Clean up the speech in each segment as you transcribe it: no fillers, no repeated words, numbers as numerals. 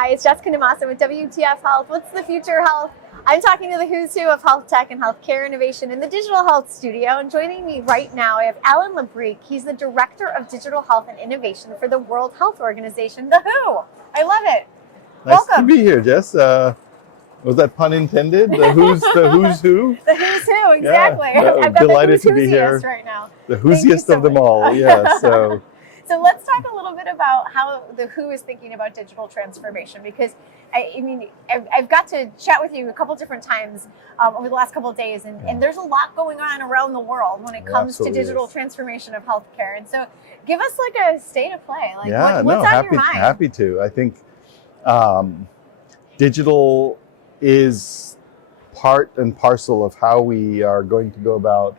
Hi, it's Jessica Namasa with WTF Health. What's the future of health? I'm talking to the who's who of health tech and healthcare innovation in the Digital Health Studio. And joining me right now, I have Alain Labrique. He's the Director of Digital Health and Innovation for the World Health Organization, the WHO. I love it. Nice Welcome. to be here, Jess. Was that pun intended? The who's who? The who's who, exactly. Yeah, I've got delighted the to be here. right now. The whoosiest of them all, yeah. So let's talk a little bit about how the WHO is thinking about digital transformation, because I've got to chat with you a couple different times over the last couple of days, and there's a lot going on around the world when it comes to digital transformation of healthcare. And so give us like a state of play. Like what's on your mind? Happy to. I think digital is part and parcel of how we are going to go about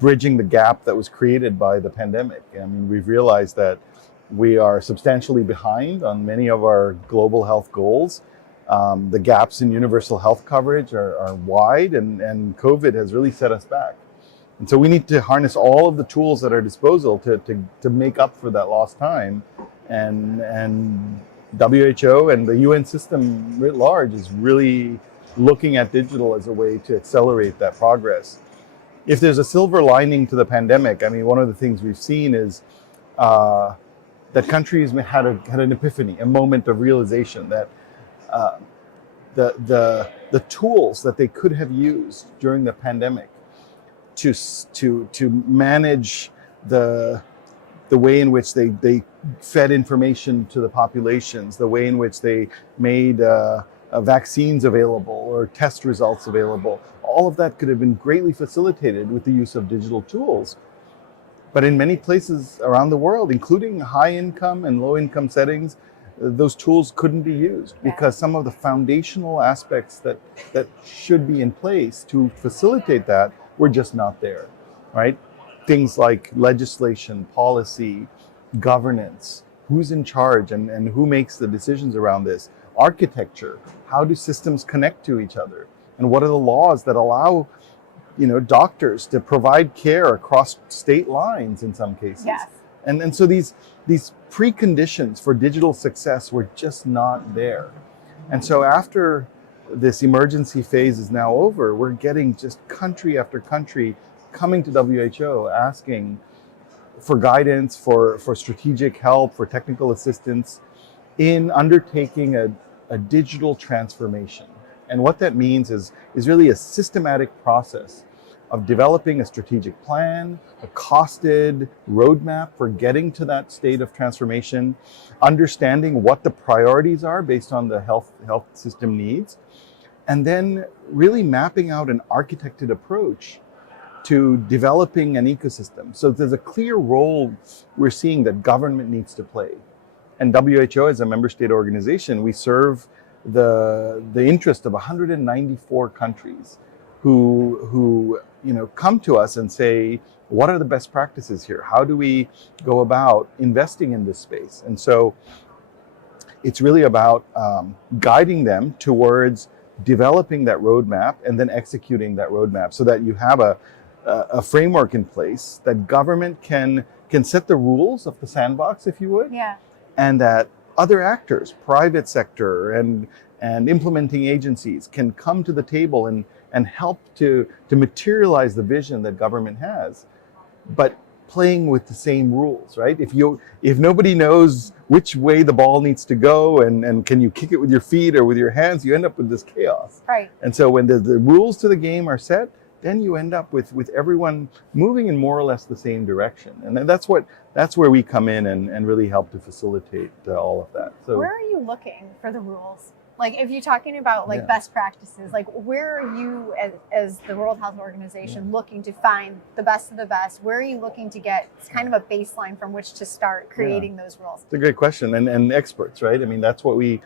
bridging the gap that was created by the pandemic. I mean, we've realized that we are substantially behind on many of our global health goals. The gaps in universal health coverage are wide, and COVID has really set us back. And so we need to harness all of the tools at our disposal to make up for that lost time. And WHO and the UN system writ large is really looking at digital as a way to accelerate that progress. If there's a silver lining to the pandemic, I mean, one of the things we've seen is that countries had an epiphany, a moment of realization that the tools that they could have used during the pandemic to manage the way in which they fed information to the populations, the way in which they made vaccines available or test results available. All of that could have been greatly facilitated with the use of digital tools. But in many places around the world, including high income and low income settings, those tools couldn't be used because some of the foundational aspects that should be in place to facilitate that were just not there, right? Things like legislation, policy, governance, who's in charge and who makes the decisions around this, architecture, how do systems connect to each other, and what are the laws that allow doctors to provide care across state lines in some cases. Yes. And so these preconditions for digital success were just not there. And so after this emergency phase is now over, we're getting just country after country coming to WHO asking for guidance, for strategic help, for technical assistance in undertaking a digital transformation. And what that means is really a systematic process of developing a strategic plan, a costed roadmap for getting to that state of transformation, understanding what the priorities are based on the health system needs, and then really mapping out an architected approach to developing an ecosystem. So there's a clear role we're seeing that government needs to play. And WHO, as a member state organization, we serve the interest of 194 countries who come to us and say, what are the best practices here? How do we go about investing in this space? And so it's really about guiding them towards developing that roadmap and then executing that roadmap so that you have a framework in place that government can set the rules of the sandbox, if you would. Yeah. And that other actors, private sector and implementing agencies can come to the table and help to materialize the vision that government has, but playing with the same rules, right? If nobody knows which way the ball needs to go and can you kick it with your feet or with your hands, you end up with this chaos. Right. And so when the rules to the game are set, then you end up with everyone moving in more or less the same direction. And that's where we come in and really help to facilitate all of that. So where are you looking for the rules? Like if you're talking about best practices, like where are you as the World Health Organization looking to find the best of the best? Where are you looking to get kind of a baseline from which to start creating those rules? It's a great question. And experts, right? I mean, that's what we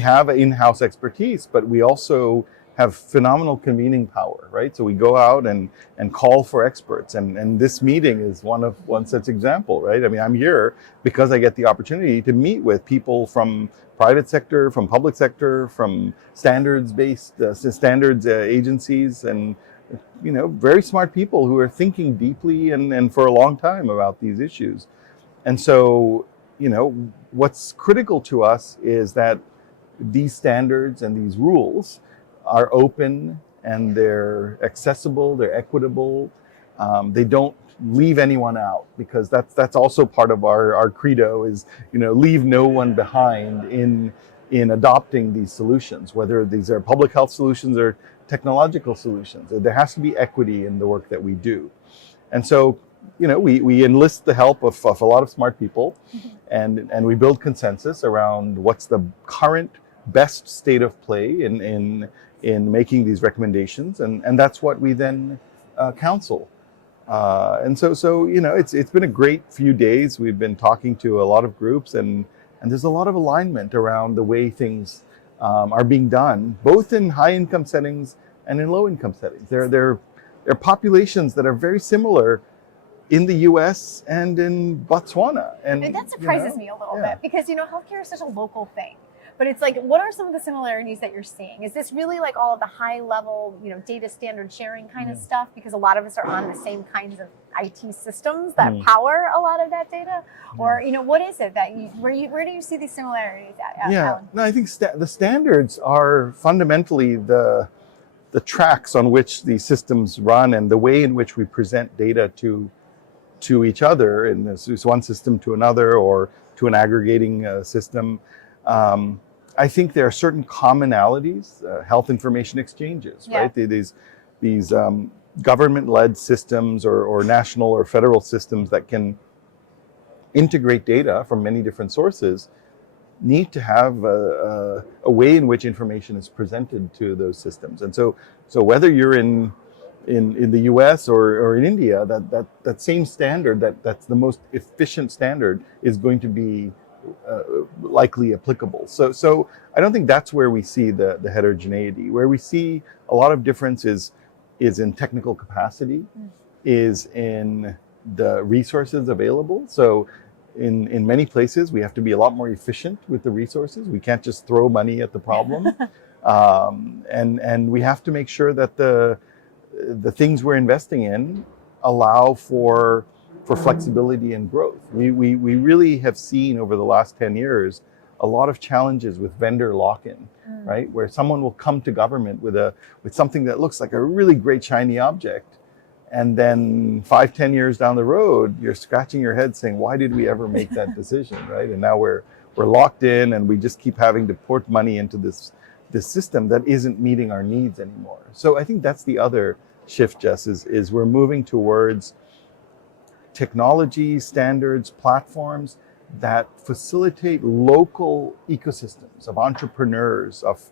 have in-house expertise, but we also have phenomenal convening power, right? So we go out and call for experts. And this meeting is one such example, right? I mean, I'm here because I get the opportunity to meet with people from private sector, from public sector, from standards-based standards agencies, and very smart people who are thinking deeply and for a long time about these issues. And so, what's critical to us is that these standards and these rules are open and they're accessible, they're equitable. They don't leave anyone out, because that's also part of our credo is, leave no one behind in adopting these solutions, whether these are public health solutions or technological solutions. There has to be equity in the work that we do. And so, we enlist the help of a lot of smart people, and we build consensus around what's the current best state of play in making these recommendations, and that's what we then counsel. And so it's been a great few days. We've been talking to a lot of groups, and there's a lot of alignment around the way things are being done, both in high income settings and in low income settings. There are populations that are very similar in the US and in Botswana. And that surprises me a little bit, because healthcare is such a local thing. But it's like, what are some of the similarities that you're seeing? Is this really like all of the high level, data standard sharing kind of stuff? Because a lot of us are on the same kinds of IT systems that power a lot of that data. Or, what is it that where do you see these similarities at? Alan? No, I think the standards are fundamentally the tracks on which these systems run, and the way in which we present data to each other in this one system to another, or to an aggregating system. I think there are certain commonalities, health information exchanges, right? These government-led systems or national or federal systems that can integrate data from many different sources need to have a way in which information is presented to those systems. And so whether you're in the US or in India, that same standard, that's the most efficient standard, is going to be likely applicable. So I don't think that's where we see the heterogeneity. Where we see a lot of difference is in technical capacity, is in the resources available. So in many places, we have to be a lot more efficient with the resources. We can't just throw money at the problem. And we have to make sure that the things we're investing in allow for flexibility and growth. We really have seen over the last 10 years a lot of challenges with vendor lock-in, right? Where someone will come to government with something that looks like a really great shiny object, and then 5-10 years down the road, you're scratching your head saying, why did we ever make that decision, right? And now we're locked in, and we just keep having to port money into this system that isn't meeting our needs anymore. So I think that's the other shift, Jess, is we're moving towards technology, standards, platforms that facilitate local ecosystems of entrepreneurs, of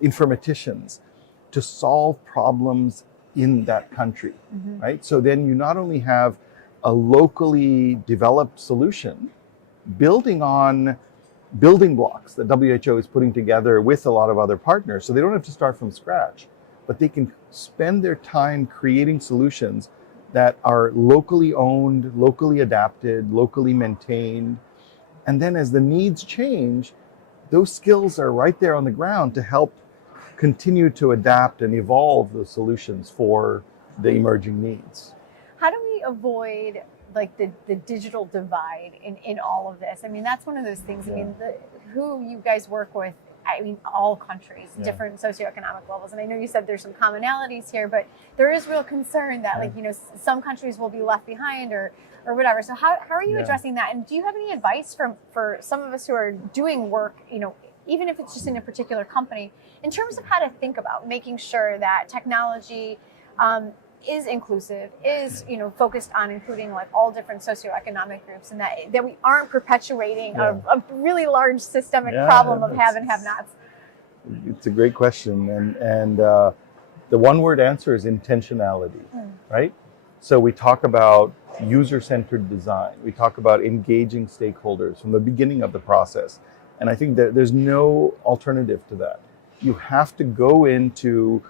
informaticians, to solve problems in that country, right? So then you not only have a locally developed solution building on building blocks that WHO is putting together with a lot of other partners, so they don't have to start from scratch, but they can spend their time creating solutions that are locally owned, locally adapted, locally maintained. And then as the needs change, those skills are right there on the ground to help continue to adapt and evolve those solutions for the emerging needs. How do we avoid like the digital divide in all of this? I mean, that's one of those things. I mean, who you guys work with, all countries, different socioeconomic levels. And I know you said there's some commonalities here, but there is real concern that some countries will be left behind or whatever. So how are you addressing that? And do you have any advice for some of us who are doing work, even if it's just in a particular company, in terms of how to think about making sure that technology is inclusive, is focused on including like all different socioeconomic groups, and that we aren't perpetuating a really large systemic problem of have and have-nots? It's a great question, and the one-word answer is intentionality, right? So we talk about user-centered design. We talk about engaging stakeholders from the beginning of the process, and I think that there's no alternative to that. You have to go into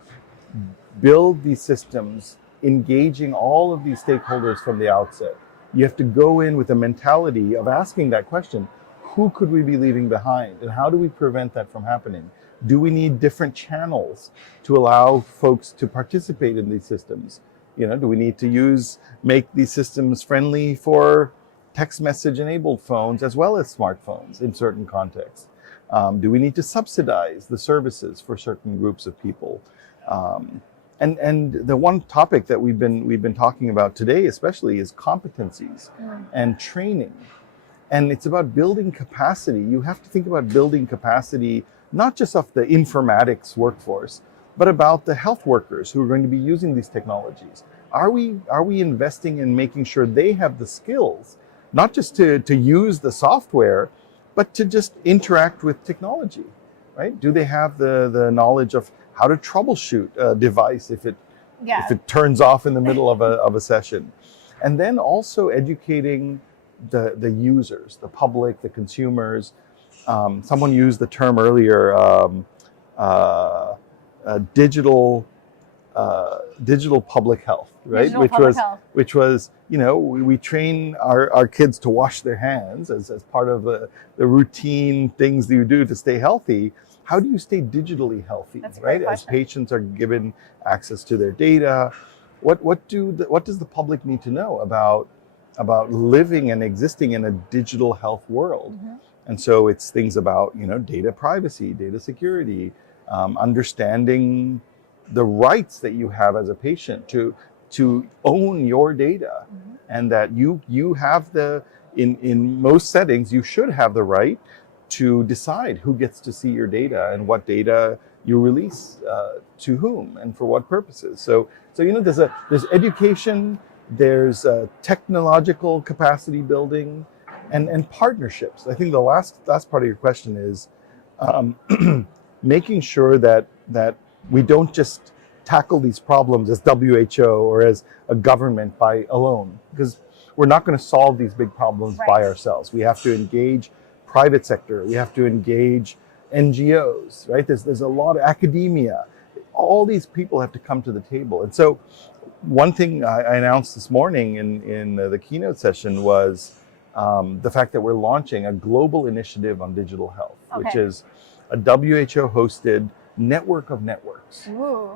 build these systems engaging all of these stakeholders from the outset. You have to go in with a mentality of asking that question, who could we be leaving behind, and how do we prevent that from happening? Do we need different channels to allow folks to participate in these systems? Do we need to make these systems friendly for text message enabled phones as well as smartphones in certain contexts? Do we need to subsidize the services for certain groups of people? And the one topic that we've been talking about today, especially, is competencies and training. And it's about building capacity. You have to think about building capacity, not just of the informatics workforce, but about the health workers who are going to be using these technologies. Are we investing in making sure they have the skills, not just to use the software, but to just interact with technology, right? Do they have the knowledge of how to troubleshoot a device if it turns off in the middle of a session? And then also educating the users, the public, the consumers. Someone used the term earlier, digital public health, right? Which was, we train our kids to wash their hands as part of the routine things that you do to stay healthy. How do you stay digitally healthy, right? As patients are given access to their data, what does the public need to know about living and existing in a digital health world? And so it's things about, data privacy, data security, understanding the rights that you have as a patient to own your data, and that you have in most settings, you should have the right to decide who gets to see your data and what data you release to whom and for what purposes. So there's education, there's technological capacity building, and partnerships. I think the last part of your question is making sure that we don't just tackle these problems as WHO or as a government alone, because we're not going to solve these big problems by ourselves. We have to engage private sector. We have to engage NGOs, right? There's a lot of academia. All these people have to come to the table. And so one thing I announced this morning in the keynote session was the fact that we're launching a global initiative on digital health, which is a WHO-hosted network of networks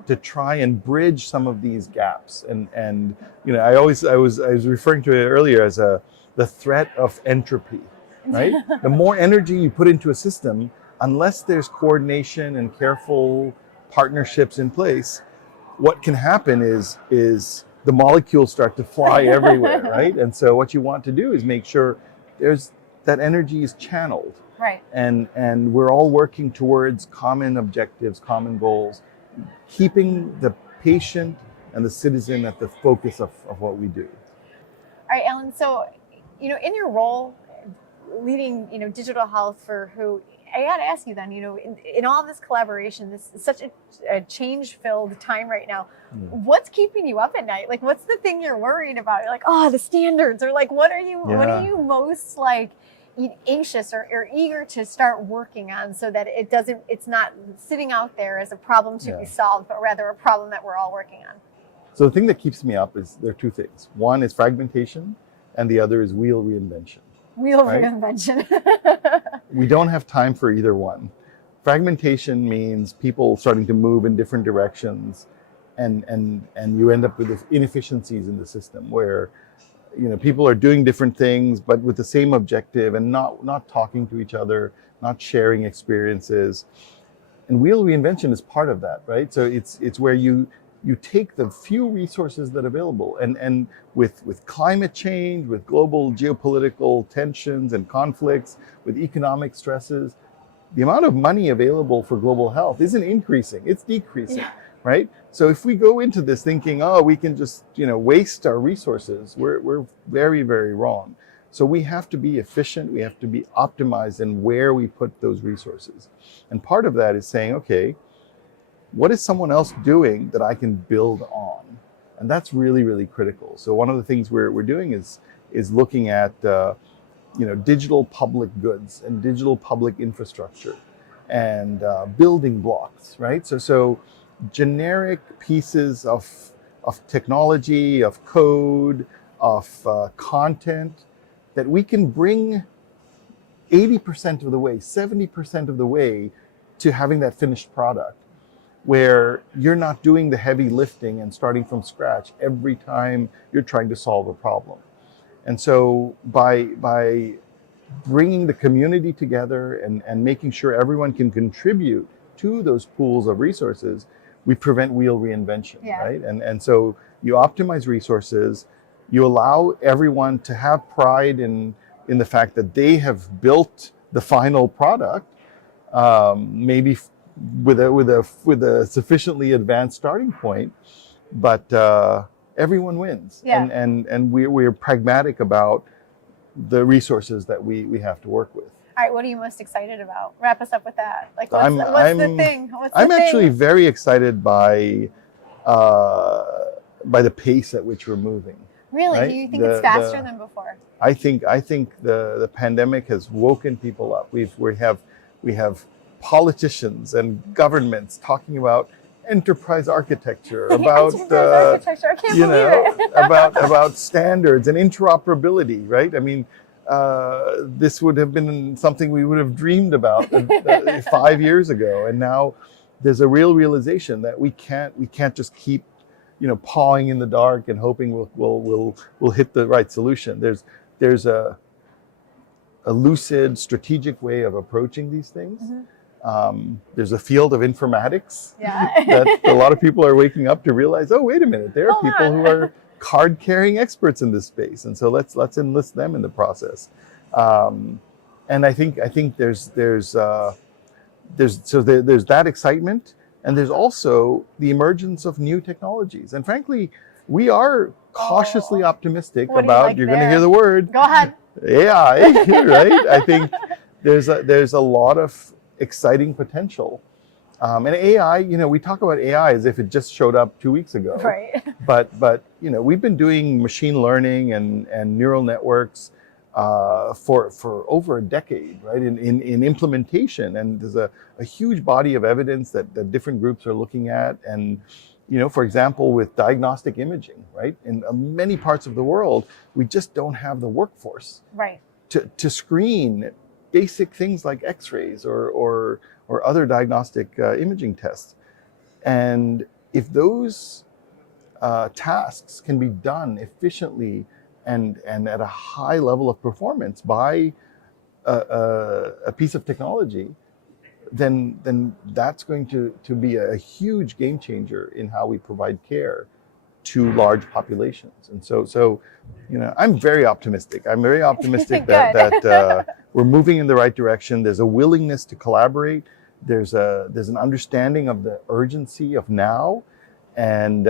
to try and bridge some of these gaps. And I was referring to it earlier as the threat of entropy, right? The more energy you put into a system, unless there's coordination and careful partnerships in place, what can happen is the molecules start to fly everywhere, right? And so what you want to do is make sure that energy is channeled. Right. And we're all working towards common objectives, common goals, keeping the patient and the citizen at the focus of what we do. All right, Alain, so, in your role leading, digital health for WHO, I got to ask you then, in all this collaboration, this is such a change-filled time right now. What's keeping you up at night? Like, what's the thing you're worried about? You're like, the standards, or like, what are you most anxious or eager to start working on, so that it's not sitting out there as a problem to be solved, but rather a problem that we're all working on? So the thing that keeps me up there are two things. One is fragmentation, and the other is wheel reinvention. Reinvention. We don't have time for either one. Fragmentation means people starting to move in different directions, and you end up with inefficiencies in the system where people are doing different things but with the same objective and not talking to each other, not sharing experiences. And wheel reinvention is part of that, right? So it's where you take the few resources that are available, and with climate change, with global geopolitical tensions and conflicts, with economic stresses, the amount of money available for global health isn't increasing, it's decreasing, right? So if we go into this thinking, we can just waste our resources, we're very, very wrong. So we have to be efficient, we have to be optimized in where we put those resources. And part of that is saying, okay, what is someone else doing that I can build on? And that's really, really critical. So one of the things we're doing is looking at digital public goods and digital public infrastructure and building blocks, right? So generic pieces of technology, of code, of content that we can bring 80% of the way, 70% of the way to having that finished product, where you're not doing the heavy lifting and starting from scratch every time you're trying to solve a problem. And so by bringing the community together and making sure everyone can contribute to those pools of resources, we prevent wheel reinvention, Yeah. right? And so you optimize resources, you allow everyone to have pride in the fact that they have built the final product, maybe with a sufficiently advanced starting point, but everyone wins. Yeah. And we're pragmatic about the resources that we have to work with. All right, what are you most excited about? Wrap us up with that. Like, what's I'm- the thing? What's the I'm thing? actually very excited by the pace at which we're moving. Really? right? Do you think it's faster than before? I think the pandemic has woken people up. We have politicians and governments talking about enterprise architecture, about Architecture. I can't believe it. about standards and interoperability, right? I mean, this would have been something we would have dreamed about 5 years ago, and now there's a real realization that we can't just keep, pawing in the dark and hoping we'll hit the right solution. There's a lucid, strategic way of approaching these things. Mm-hmm. There's a field of informatics Yeah. that a lot of people are waking up to realize, oh, wait a minute, there are Hold people on. who are card-carrying experts in this space, and so let's enlist them in the process. And I think there's that excitement, and there's also the emergence of new technologies. And frankly, we are cautiously optimistic What do you about. like You're going to there? hear the word Go ahead. AI, right? I think there's a lot of exciting potential. And AI, we talk about AI as if it just showed up 2 weeks ago. Right. But we've been doing machine learning and neural networks for over a decade, right? In implementation, and there's a huge body of evidence that different groups are looking at. And for example, with diagnostic imaging, right? In many parts of the world, we just don't have the workforce Right. to screen basic things like X-rays or other diagnostic imaging tests. And if those tasks can be done efficiently and at a high level of performance by a piece of technology, then that's going to be a huge game changer in how we provide care to large populations. And so I'm very optimistic. I'm very optimistic that we're moving in the right direction. There's a willingness to collaborate. There's an understanding of the urgency of now, and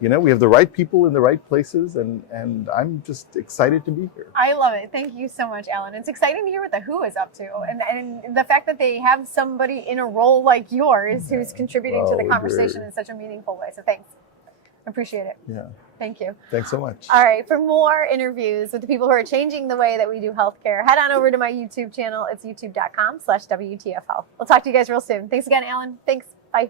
we have the right people in the right places, and I'm just excited to be here. I love it. Thank you so much, Alan. It's exciting to hear what the WHO is up to, and the fact that they have somebody in a role like yours who's contributing to the conversation in such a meaningful way. So thanks. Appreciate it. Yeah. Thank you. Thanks so much. All right. For more interviews with the people who are changing the way that we do healthcare, head on over to my YouTube channel. It's youtube.com/WTF Health. We'll talk to you guys real soon. Thanks again, Alan. Thanks. Bye.